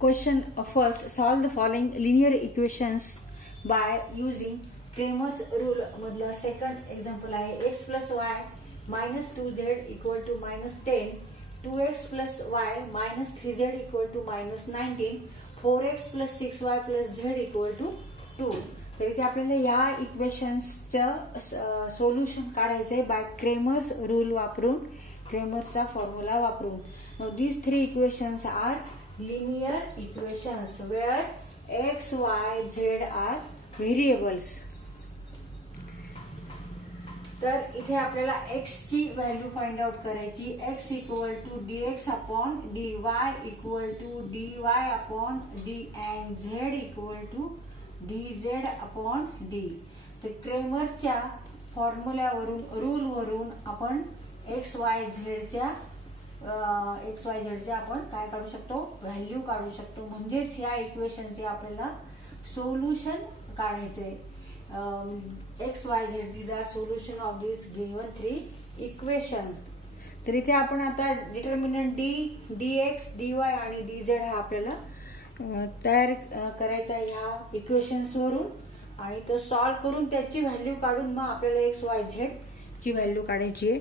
Question first, solve the following linear equations by using Cramer's rule. मधला second example आहे x plus y minus 2z equal to minus 10, 2x plus y minus 3z equal to minus 19, 4x plus 6y plus z equal to 2. तर इथे आपल्याला या इक्वेशन्सचं solution काढायचंय bye Cramer's rule वापरून, क्रेमरचा formula वापरून. Now these three equations are linear equations where x, y, z are variables. तर इथे आपल्याला x ची व्हॅल्यू फाइंड आउट करायची. x equal to dx upon dy equal to dy upon d and z equal to dz upon d. तर क्रेमरच्या फॉर्म्युल्यावरून, rule वरून आपण x Y झेडच्या आपण काय काढू शकतो, व्हॅल्यू काढू शकतो. म्हणजेच या इक्वेशनचे आपल्याला सोल्युशन काढायचे. X Y Z these are solution of this given three equation. तर इथे आपण आता determinant D X D Y आणि डी झेड हा आपल्याला तयार करायचा आहे ह्या इक्वेशन्स वरून, आणि तो सॉल्व्ह करून त्याची व्हॅल्यू काढून मग आपल्याला एक्स वाय झेड ची व्हॅल्यू काढायची आहे.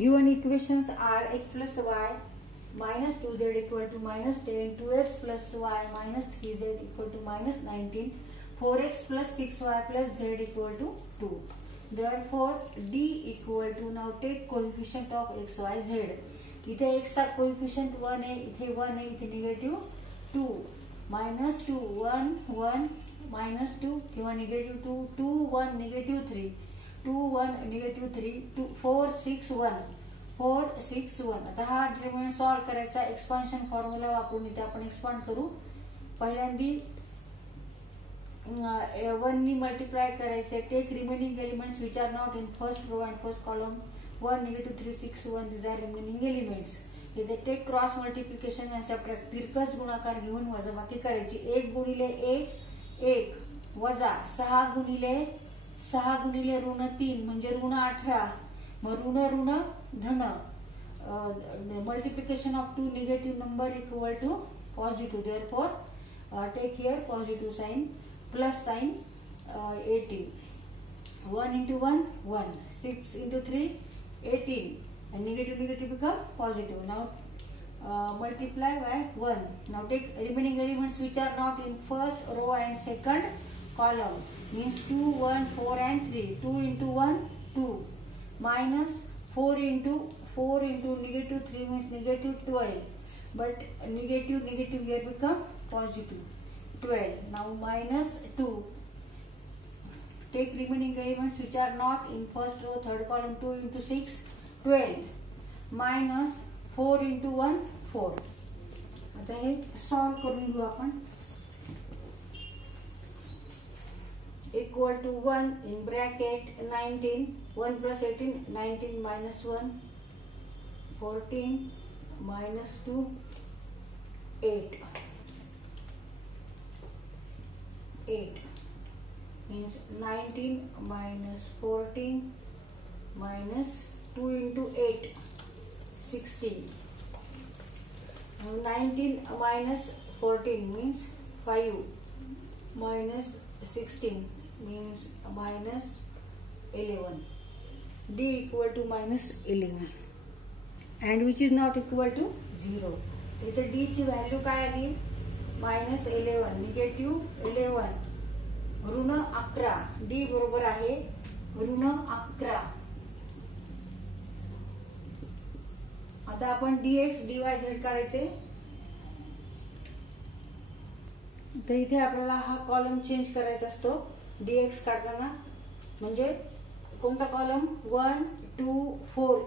Given equations are x plus y minus 2z equal to minus 10, 2x plus y minus 3z equal to minus 19, 4x plus 6y plus z equal to 2. Therefore, d equal to, now take coefficient of x, y, z. इथे x चा coefficient 1 आहे, इथे 1 आहे, इथे negative 2, minus 2, 1, 1, minus 2 किंवा negative 2, 2, 1, negative 3. 2, 1, negative 3, 2, 4, 6, 1, 4, 6, 1. आता हा determinant solve करायचा एक्सपान्शन फॉर्म्युला वापरून. इथे आपण एक्सपांड करू. पहिल्यांदी 1 नी मल्टिप्लाय करायचे. Take remaining elements which are not in first row and first column. 1, negative 3, 6, 1 these are remaining elements. इथे टेक क्रॉस मल्टिप्लिकेशन याचा तिरकस गुणाकार घेऊन वजाबाकी करायची. 1 गुणिले 1 वजा 6 गुणिले ऋण 3 म्हणजे ऋण 18, मग ऋण धन. Multiplication of two negative number equal to positive. Therefore take here positive sign, plus sign 18. 1 into 1 1, 6 into 3 18, and negative become positive. Now multiply by 1. Now take remaining elements which are not in first row and second column. Means 2, 1, 4 and 3. 2 into 1, 2. Minus 4 into negative 3 means negative 12. But negative here become positive 12. Now minus 2. Take remaining elements which are not in first row, third column. 2 into 6, 12. Minus 4 into 1, 4. आता हे solve करून घेऊ आपण. Equal to 1 in bracket 19, 1 plus 18, 19 minus 1, 14 minus 2, 8. 8 means 19 minus 14 minus 2 into 8, 16. Now 19 minus 14 means 5 minus 16 means minus 11. D equal to minus 11 and which is not equal to 0. इथे D ची value काय आली, minus 11, negative 11, ऋण 11. D बरोबर आहे ऋण 11. आता आपण dx dy z काढायचे. तर इथे आपल्याला हा कॉलम चेंज करायचा असतो dx काढताना. म्हणजे कोणता कॉलम, 1, 2, 4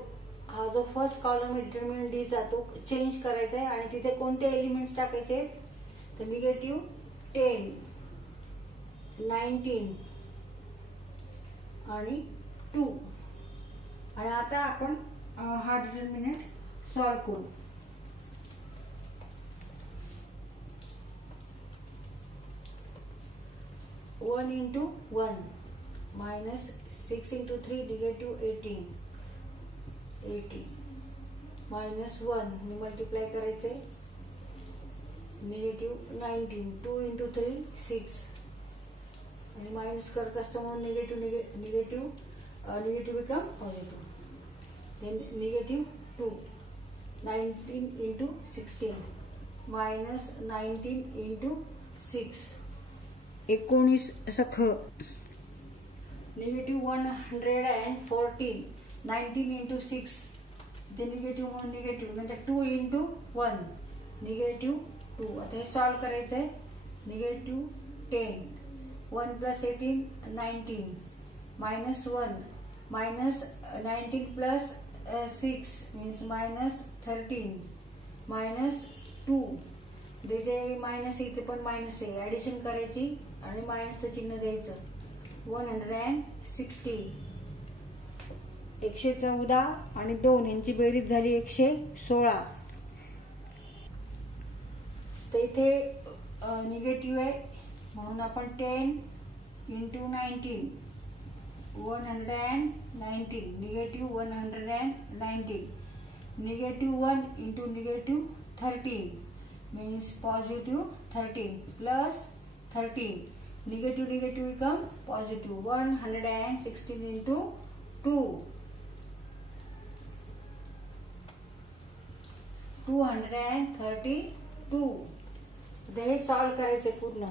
हा जो फर्स्ट कॉलम आहे डिटर्मिनंट डी चा तो चेंज करायचा आहे. आणि तिथे कोणते एलिमेंट्स टाकायचे, तर निगेटिव्ह 10, 19 आणि 2. आणि आता आपण हा डिटर्मिनंट सॉल्व करू. One into 1 minus 6 into 3 negative 18, 80 minus 1 मी मल्टिप्लाय करायचे निगेटिव्ह 19, 2 into 3 6 आणि मायनस करत असतो म्हणून negative become positive. Then negative 2, 19 into 16 minus 19 into 6 19 सख. निगेटिव्ह 114, 19 into 6 ते निगेटिव्ह म्हणून निगेटिव्ह नंतर 2 into 1 निगेटिव्ह 2. आता हे सॉल्व करायचं आहे. Negative 10, 1 plus 18 19 minus 1 minus 19 plus 6 means minus 13 minus 2. तिथे मायनस इथे पण मायनस आहे. ऍडिशन करायची आणि मायनसचं चिन्ह द्यायचं. 160, 114 आणि 2 यांची बेरीज झाली 116. तर इथे निगेटिव्ह आहे म्हणून आपण 10 into 19 119 negative 119. Negative 1 into negative 13 means positive 13 plus 13. Negative become positive. 116 into 2 232. हे सॉल्व करायचे पूर्ण.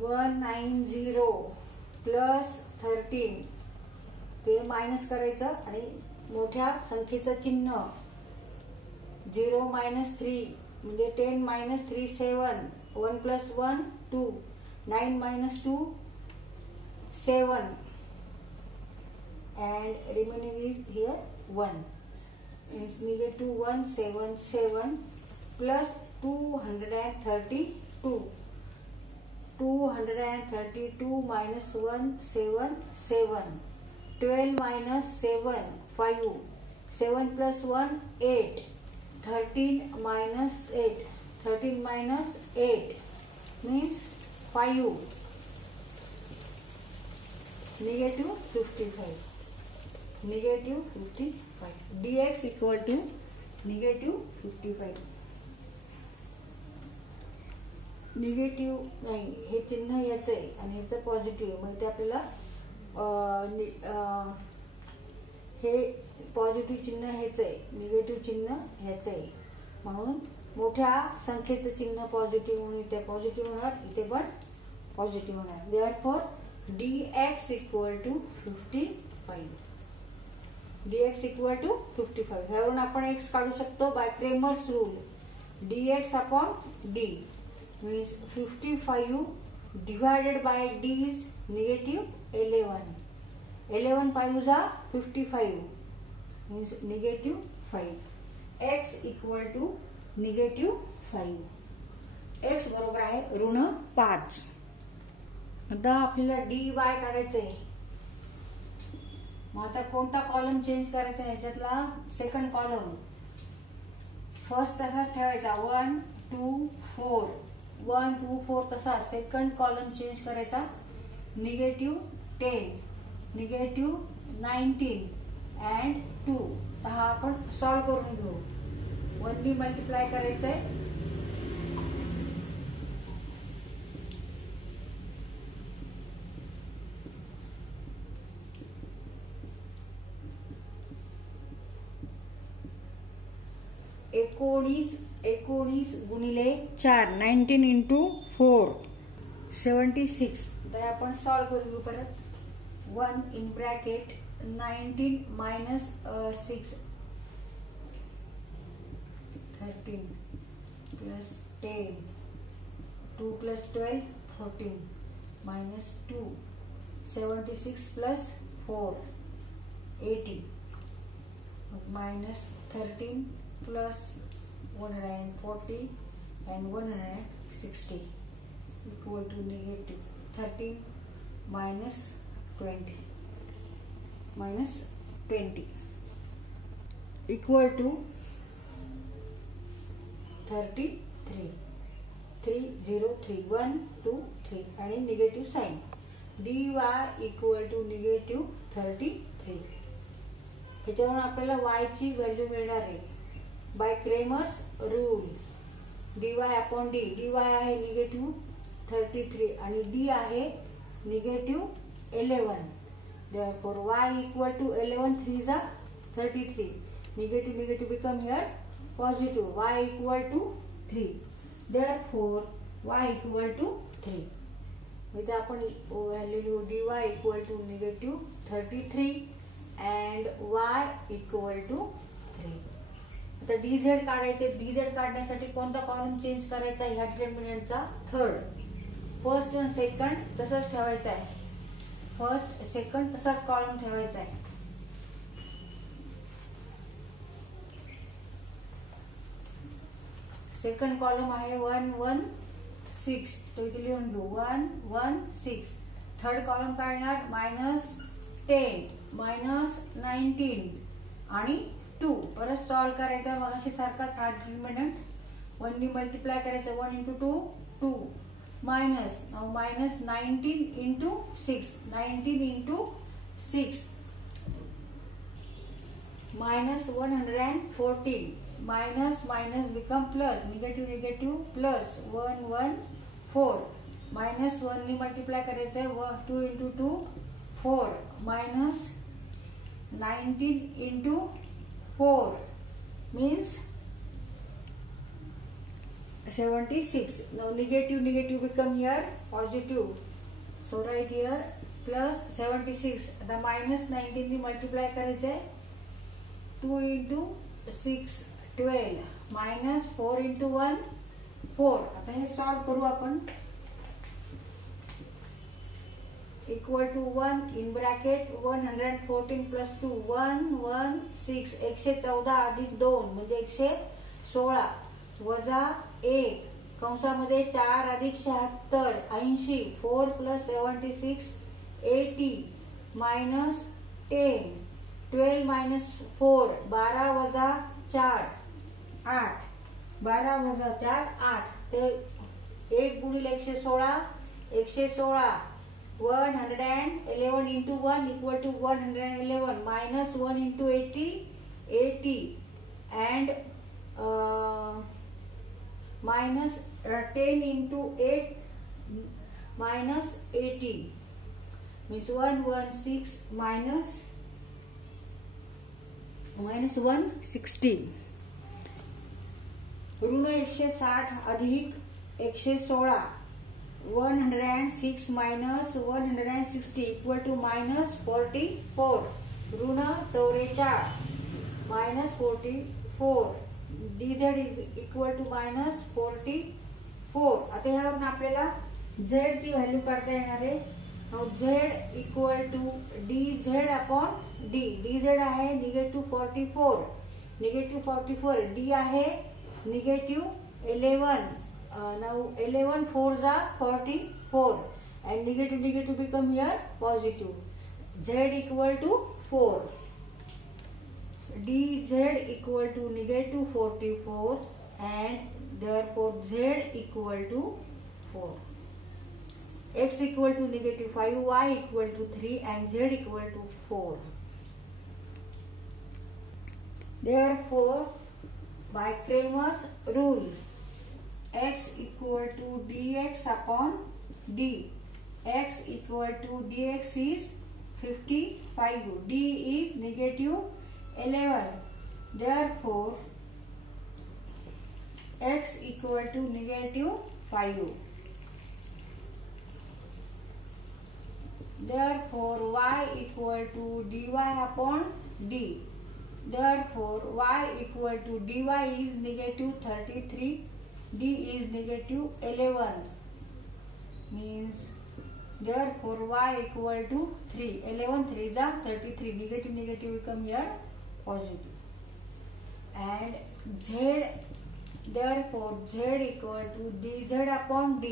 190 plus 13 ते मायनस करायचं आणि मोठ्या संख्येचं चिन्ह 0 minus 3 म्हणजे 10 minus 3 7, 1 plus 1 2, 9 minus 2 7 and remaining is here 1. Means negative 177 plus 232. 232 minus 1 7 7. 12 minus 7 5. 7 plus 1 8. 13 minus 8. 13 minus 8 means 5. Negative 55. Negative 55. dx equal to negative 55. Negative नाही हे चिन्ह याचं आहे आणि याचं पॉझिटिव्ह म्हणजे ते आपल्याला हे पॉझिटिव्ह चिन्ह हेच आहे, निगेटिव्ह चिन्ह ह्याच आहे. म्हणून मोठ्या संख्येचं चिन्ह पॉझिटिव्ह म्हणून इथे पॉझिटिव्ह होणार, इथे पण पॉझिटिव्ह होणार. Therefore dx equal to 55. dx equal to 55. ह्यावरून आपण x काढू शकतो बाय क्रेमर्स रूल. dx अपॉन d means 55 divided by d is negative 11. 11 5 are 55 means negative 5. x equal to negative 5. x बरोबर आहे ऋण 5. आता आपल्याला dy काढायचंय. मग आता कोणता कॉलम चेंज करायचा ह्याच्यातला सेकंड कॉलम फर्स्ट तसाच ठेवायचा 1 2 4 1 2 4 तसा. सेकंड कॉलम चेंज करायचा निगेटिव्ह 10 निगेटिव्ह 19 अँड 2. हा आपण सॉल्व करून घेऊ. 1 मल्टिप्लाय करायचंय. एकोणीस गुणिले 4 19 into 4 76. तर आपण सॉल्व करू परत. 1 in bracket 19 minus 6 13 plus 10 2 plus 12 14 minus 2 76 plus 4 80 minus 13 plus 140 and 160 equal to negative 13 minus 20 equal to 33. 303 1 2 3 आणि negative sign. dy equal to negative 33. ह्याच्यावरून आपल्याला y ची व्हॅल्यू मिळणार आहे. Bye Cramer's rule dy upon D. dy आहे negative 33 आणि d आहे negative 11. Therefore y equal to 11 3 is 33. Negative negative become here positive. Y equal to 3. Therefore y equal to 3. इथे आपण व्हॅल्यू लिहू dy equal to negative 33 and y equal to 3. आता dz काढायचे. dz काढण्यासाठी कोणता column change करायचा ह्या डिटर्मिनंटचा? Third. First आणि सेकंड तसंच ठेवायचा आहे. फर्स्ट सेकंड तसाच कॉलम ठेवायचा आहे. सेकंड कॉलम आहे 1 1 6. तो इथे लिहून घेऊ 1 1 6. थर्ड कॉलम काढणार -10 -19 आणि 2. परत सॉल्व करायचा. मग अशी सारखाच हा डिटर्मिनंट 1 ने मल्टिप्लाय करायचं. 1 × 2 2 minus. Now minus 19 into 6. 19 into 6 minus 114. Minus minus become plus. Negative negative plus 1 1 4. Minus 1 ने multiply करायचं आहे. 2 into 2 4 minus 19 into 4 means 76. Now negative negative become here positive. So right here plus 76. The minus 19 ने multiply करायचं आहे. 2 into 6 12 minus 4 into 1 4. आता हे solve करू आपण. Equal to 1 in bracket 114 plus 2 116. 114 अधिक 2 म्हणजे 116 वजा 1 कंसामध्ये 4 अधिक 76 80. 4 plus 76 80 minus 10. 12 minus 4 12 वजा 4 8. 12 वजा 4 8. तर 1 गुणिले 116 116. 111 into 1 equal to 111 minus 1 into 80 80 and minus 10 into 8 minus 80 means 116 minus 160. ऋण 160 अधिक 116. 106 minus 160 equal to minus 44. ऋण 44 minus 44. dz is equal to minus 44. आता ह्यावरून आपल्याला z ची व्हॅल्यू काढता येणार आहे. z equal to dz upon d. dz आहे निगेटिव्ह 44. निगेटिव्ह 44. d आहे negative 11. Now 11 4s are 44 and negative negative become here positive. Z equal to 4. dz equal to negative 44 and therefore z equal to 4. X equal to negative 5, y equal to 3 and z equal to 4. Therefore by Cramer's rule x equal to dx upon d. X equal to dx is 55. D is negative 11. Therefore x equal to negative 5. Therefore y equal to dy upon d. Therefore y equal to dy is negative 33. D is negative 11 means therefore y equal to 3. 11 3s are 33. Negative negative become here positive and z. Therefore z equal to dz upon d.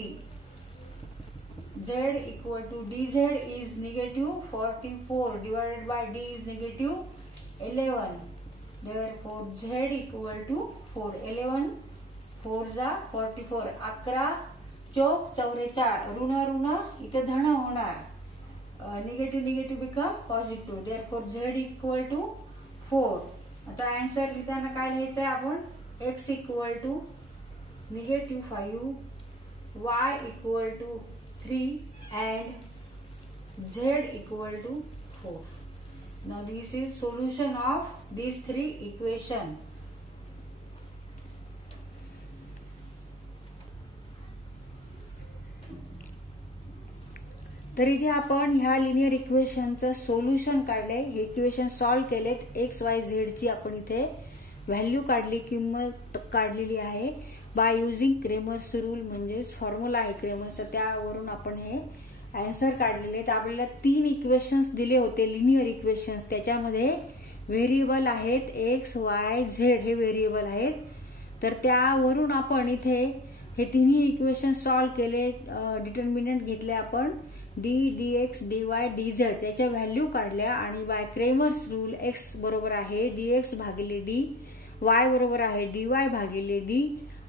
Z equal to dz is negative 44 divided by d is negative 11. Therefore z equal to 4. 11 4 जा 44. 11 चौक 44. ऋण ऋण इथे धन होणार. Negative negative become positive. Therefore z equal to 4 आता answer लिहिताना काय लिहायचंय आपण, x equal to -5, y equal to 3 and z equal to 4. Now this is solution of these three equation. तर इथे आपण ह्या लिनियर इक्वेशनचं सोल्युशन काढले, हे इक्वेशन सॉल्व्ह केलेत. एक्स वाय झेड ची आपण इथे व्हॅल्यू काढली, किंमत काढलेली आहे बाय युझिंग क्रेमर्स रूल, म्हणजेच फॉर्म्युला आहे क्रेमर्सचा, त्यावरून आपण हे आन्सर काढलेले. तर आपल्याला 3 इक्वेशन्स दिले होते लिनियर इक्वेशन्स, त्याच्यामध्ये व्हेरिएबल आहेत एक्स वाय झेड, हे व्हेरिएबल आहेत. तर त्यावरून आपण इथे हे तिन्ही इक्वेशन सॉल्व्ह केले, डिटर्मिनंट घेतले आपण डी डीएक्स डीवाय डीझेड, त्याच्या व्हॅल्यू काढल्या आणि बाय क्रेमर्स रूल एक्स बरोबर आहे डीएक्स भागिले डी, वाय बरोबर आहे डीवाय भागिले डी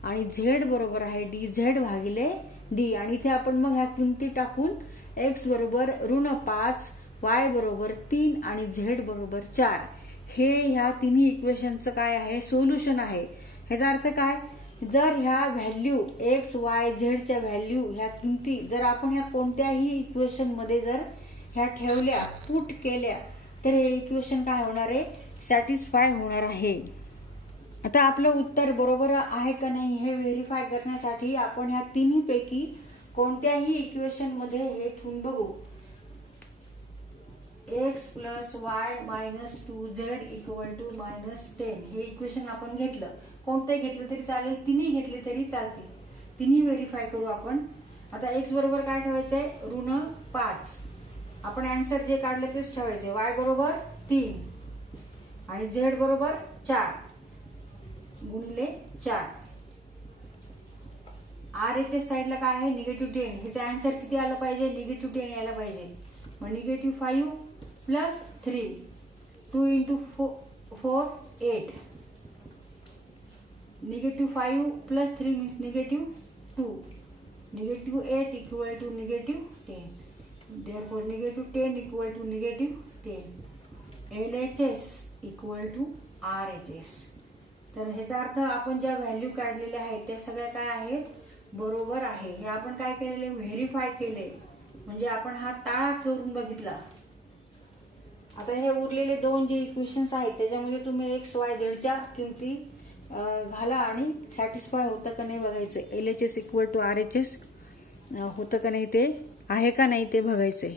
आणि झेड बरोबर आहे डीझेड भागिले डी. आणि इथे आपण मग ह्या किमती टाकून एक्स बरोबर -5, वाय बरोबर 3 आणि झेड बरोबर 4, हे ह्या तिन्ही इक्वेशनचं काय आहे, सोल्युशन आहे. ह्याचा अर्थ काय, जर ह्या व्हॅल्यू एक्स वाय झेडच्या व्हॅल्यू ह्या किमती जर आपण ह्या कोणत्याही इक्वेशन मध्ये जर ह्या ठेवल्या, पुट केल्या, तर हे इक्वेशन काय होणार आहे, सॅटिस्फाय होणार आहे. आता आपलं उत्तर बरोबर आहे का नाही हे व्हेरीफाय करण्यासाठी आपण ह्या तिन्ही पैकी कोणत्याही इक्वेशन मध्ये हे ठेवून बघू. X plus Y -2z equal to -10, हे इक्वेशन आपण घेतलं, कोणतंही घेतलं तरी चालेल, तिन्ही घेतले तरी चालतील, तिन्ही व्हेरीफाय करू आपण. आता एक्स बरोबर काय ठेवायचंय, -5, आपण आन्सर जे काढले तेच ठेवायचे. वाय बरोबर 3 आणि झेड बरोबर 4 गुणिले 4. RHS साईडला काय आहे, -10, ह्याचा आन्सर किती आला पाहिजे, -10 यायला पाहिजे. मग -5 plus 3, 2 into 4 8, -5 plus 3 means -2, -8 equal to -10, therefore -10 equal to -10, LHS equal to RHS. तर ह्याचा अर्थ आपण ज्या व्हॅल्यू काढलेल्या आहेत त्या सगळ्या काय आहेत, बरोबर आहे. हे आपण काय केलेले, व्हेरीफाय केले, म्हणजे आपण हा ताळा करून बघितला. आता हे उरलेले 2 जे इक्वेशन्स आहेत त्याच्यामध्ये तुम्ही एक्स वाय झेडच्या किमती घाला आणि सॅटिस्फाय होतं का नाही बघायचं. LHS इक्वल टू RHS होतं का नाही, ते आहे का नाही ते बघायचंय.